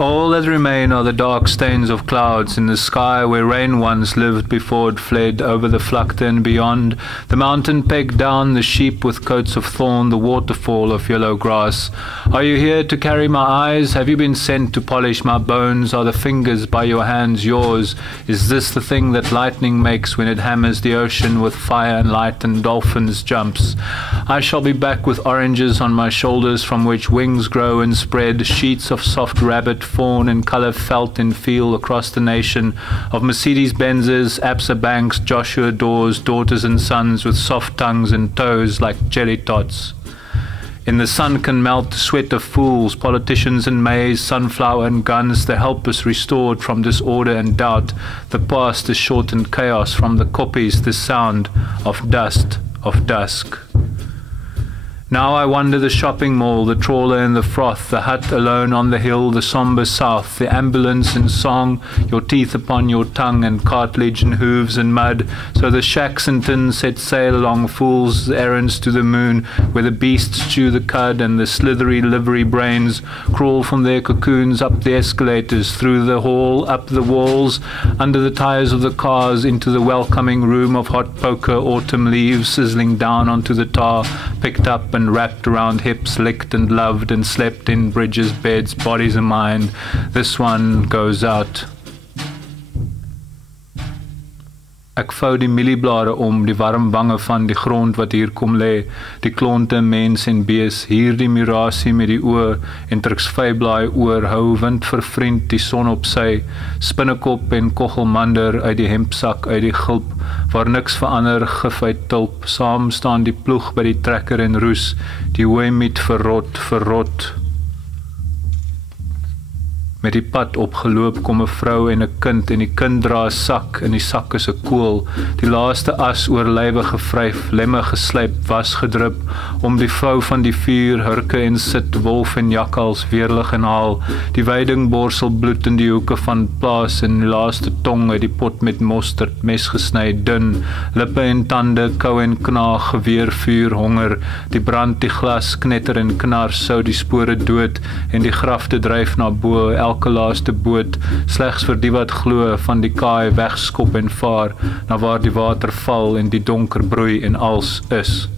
All that remain are the dark stains of clouds in the sky where rain once lived before it fled over the Vlakte and beyond. The mountain pegged down, the sheep with coats of thorn, the waterfall of yellow grass. Are you here to carry my eyes? Have you been sent to polish my bones? Are the fingers by your hands yours? Is this the thing that lightning makes when it hammers the ocean with fire and light and dolphins' jumps? I shall be back with oranges on my shoulders from which wings grow and spread, sheets of soft rabbit fawn and colour felt and feel across the nation of Mercedes-Benzes, Absa Banks, Joshua Doors, daughters and sons with soft tongues and toes like jelly tots. In the sun can melt the sweat of fools, politicians and maize, sunflower and guns, the helpless restored from disorder and doubt. The past is shortened chaos from the copies, the sound of dust, of dusk. Now I wander the shopping mall, the trawler in the froth, the hut alone on the hill, the sombre south, the ambulance in song, your teeth upon your tongue and cartilage and hooves and mud. So the shacks and tins set sail along fool's errands to the moon, where the beasts chew the cud and the slithery livery brains crawl from their cocoons up the escalators, through the hall, up the walls, under the tires of the cars, into the welcoming room of hot poker, autumn leaves sizzling down onto the tar, picked up and wrapped around hips, licked and loved and slept in bridges, beds, bodies and mind. This one goes out. Ek vou die mielieblare om, die warm wange van die grond wat hier kom lê, die klonte mens en bees, hier die murasie met die oor, en truks vyblaai oor, hou wind vervriend die son op sy, spinnekop en kochelmander uit die hempsak, uit die gulp, waar niks verander, gif uit tulp, saam staan die ploeg by die trekker en roes, die hooimiet verrot, verrot. Met die pad opgeloop kom 'n vrou en 'n kind, en die kind dra 'n sak, en die sak is 'n kool. Die laaste as oor lywe gevryf, lemme geslyp, was gedrup, om die vrou van die vuur, hurke en sit, wolf en jakkals, weerlig en haal, die weiding borsel bloed in die hoeke van plaas, en die laaste tong uit die pot met mosterd, mes gesny, dun, lippe en tande, kou en knaag, geweer, vuur, honger, die brand, die glas, knetter en knars, sou die spore dood, en die grafte dryf na bo, elke laaste boot, slegs vir die wat glo, van die kaai wegskop en vaar, na waar die water val en die donker broei en als is.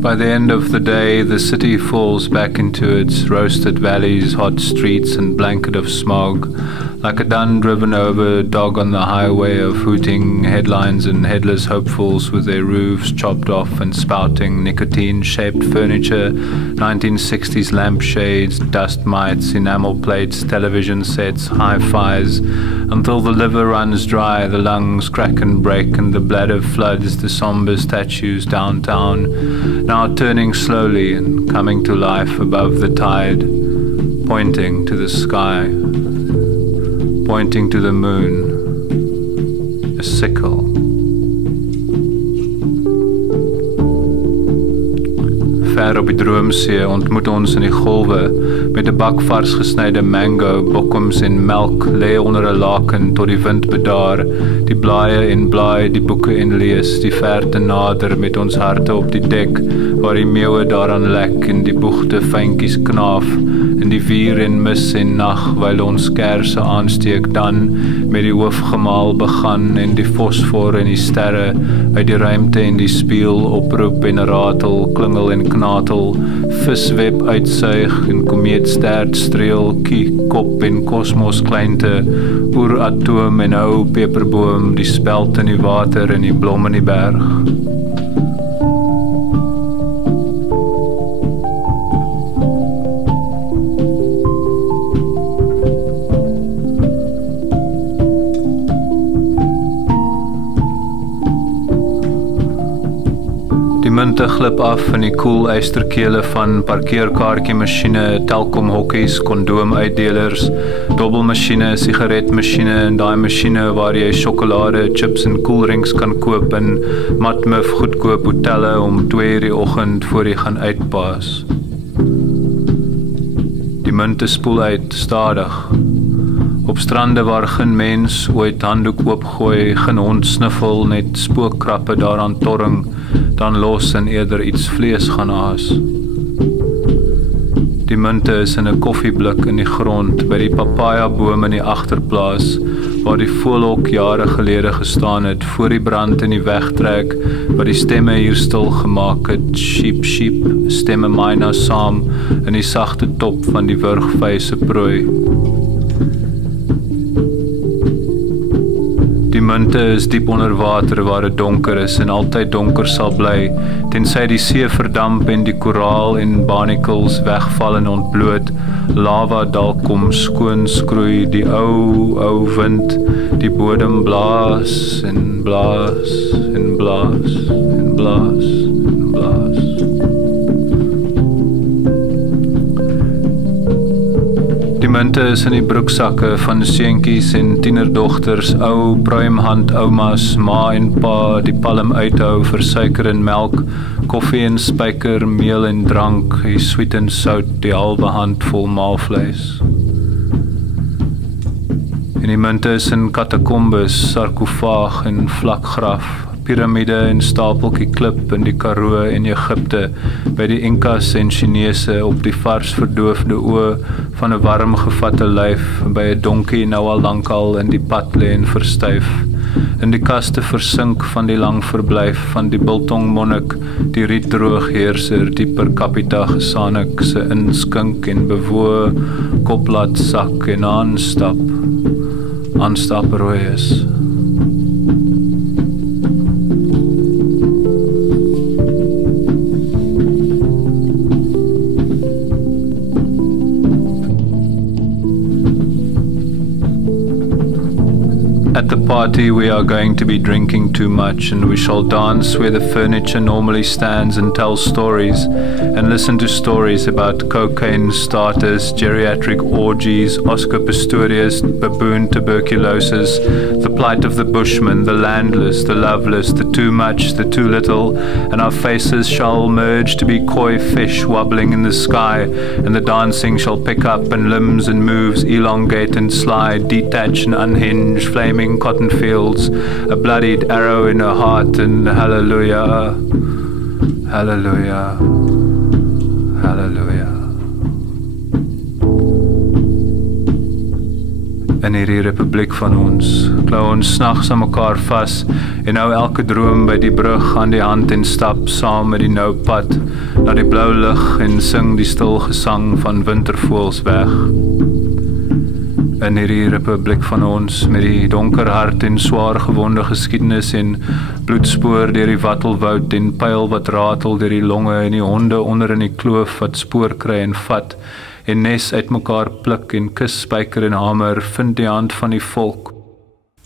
By the end of the day, the city falls back into its roasted valleys, hot streets, and blanket of smog, like a dun driven over dog on the highway of hooting headlines and headless hopefuls with their roofs chopped off and spouting nicotine-shaped furniture, 1960s lampshades, dust mites, enamel plates, television sets, hi-fis, until the liver runs dry, the lungs crack and break, and the bladder floods the somber statues downtown, now turning slowly and coming to life above the tide, pointing to the sky, pointing to the moon, a sickle. Ver op die droomsee ontmoet ons in die golwe met 'n bak vars gesnyde mango, bokkums en melk lê onder 'n laken tot die wind bedaar, die blaaie en blaai, die boeke en lees, die verte nader met ons harte op die dek, waar die meeuwe daaraan lek en die boegte fyntjies knaaf, en in die vier en mis en nag, wyl ons kerse aansteek dan, met die hoofgemaal began, en die fosfor en die sterre, uit die ruimte en die spieël, oproep en ratel, klingel en knatel, visweb uitsuig en komeetstert streel, kie, kop en kosmos kleinte, oeratoom en ou peperboom, die speld in die water en die blom in die berg. Die munte glip af in die koel ysterkele van parkeerkaartjie-masjiene, telkomhokkies, kondoomuitdelers, dobbelmasjiene, sigaretmasjiene en daai masjiene waar jy sjokolade, chips en koelrinks kan koop in matmuf goedkoop hotelle om 2 die oggend voor jy gaan uitpaas. Die munte spoel uit, stadig. Op strande waar geen mens ooit handdoek oopgooi, geen hond sniffel, net spookkrappe daaraan torring, dan los en eerder iets vlees gaan aas. Die munte is in 'n koffieblik in die grond, by die papayaboom in die agterplaas, waar die voelhok jare gelede gestaan het, voor die brand in die wegtrek, wat die stemme hier stil gemaak het, sheep, sheep, stemme myna saam, in die sagte top van die wurgvyse prooi. Die munte is diep onder water waar het donker is en altyd donker sal bly, tensy die see verdamp en die koraal en barnacles wegval en ontbloot, lava dalk kom skoon skroei, die ou wind, die bodem blaas en blaas en blaas en blaas en blaas. Die munte is in die broeksakke van seentjies en tienerdogters, ou pruimhand oumas, ma en pa, die palm uithou vir suiker en melk, koffie en spyker, meel en drank, die sweet en sout, die halwe hand vol maalvleis. En die munte is in katakombes, sarkofaag en vlakgraf, piramide en stapeltjie klip in die Karoo en Egipte, by die Inkas en Chinese, op die vars verdoofde oë van 'n warm gevatte lyf, by 'n donkie nou al lankal in die pad lê en verstyf, in die kaste versink van die lang verblyf van die biltong monnik, die rietdroogheerser, die per capita gesanik se inskink en bewoe, koplat sak en aanstap rooi is. At the party we are going to be drinking too much, and we shall dance where the furniture normally stands and tell stories, and listen to stories about cocaine starters, geriatric orgies, Oscar Pistorius, baboon tuberculosis, the plight of the bushman, the landless, the loveless, the too much, the too little, and our faces shall merge to be koi fish wobbling in the sky, and the dancing shall pick up, and limbs and moves elongate and slide, detach and unhinge, flaming cotton fields, a bloodied arrow in her heart, and hallelujah, hallelujah, hallelujah. In hierdie republiek van ons, klou ons snags aan mekaar vas, en nou elke droom by die brug aan die hand en stap saam met die nou pad, na die blou lig en sing die stil gesang van wintervoëls weg. In hierdie republiek van ons, met die donker hart en swaar gewonde geskiedenis en bloedspoor deur die wattelwoud en pyl wat ratel deur die longe en die honde onder in die kloof wat spoor kry en vat en nes uit mekaar pluk en kus spyker en hamer, vind die hand van die volk.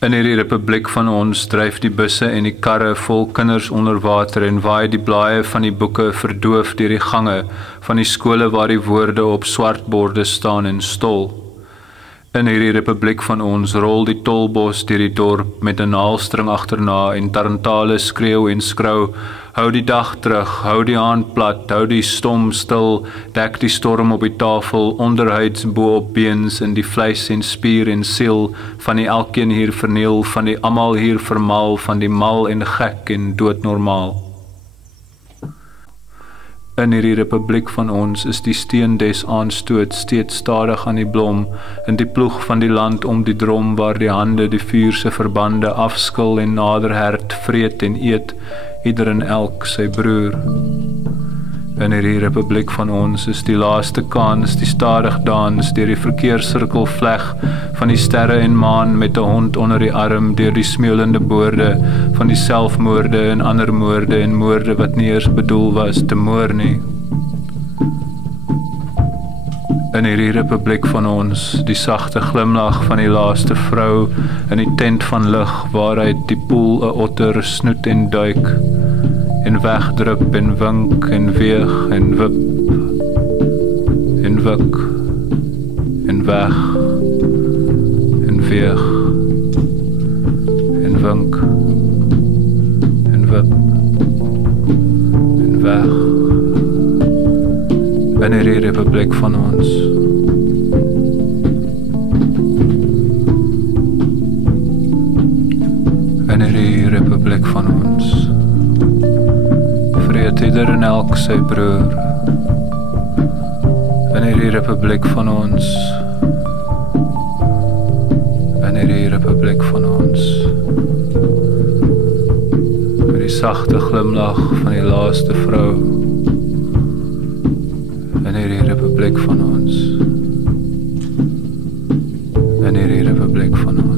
In hierdie republiek van ons dryf die busse en die karre vol kinders onder water en waai die blaaie van die boeke verdoof deur die gange van die skole waar die woorde op swart borde staan en stol. In hierdie republiek van ons rol die tolbos deur die dorp met 'n naalstring agterna en tarantale skreeu en skrou, hou die dag terug, hou die aand plat, hou die stom stil, dek die storm op die tafel, onderhuids bo op beens in die vleis en spier en siel, van die elkeen hier verniel, van die almal hier vermal, van die mal en gek en doodnormaal. In hierdie republiek van ons is die steen des aanstoot steeds stadig aan die blom, in die ploeg van die land om die drom, waar die hande die vuurse verbande afskil en nader hert, vreet en eet, ieder en elk sy broer. In hierdie republiek van ons is die laaste kans, die stadig dans, deur die verkeerssirkel vleg, van die sterre en maan met 'n hond onder die arm, deur die smeulende boorde, van die selfmoorde en ander moorde en moorde wat nie eers bedoel was te moor nie. In hierdie republiek van ons, die sagte glimlag van die laaste vrou, in die tent van lig, waaruit die poel 'n otter snoet en duik, en wegdrup en wink en weeg en wip en wik en weg en weeg en wink en wip en weg. In hierdie republiek van ons. In hierdie republiek van ons. Vreet ieder en elk sy broer. In hierdie republiek van ons. In hierdie republiek van ons. Met die sagte glimlag van die laaste vrou. In hierdie republiek van ons. In hierdie republiek van ons.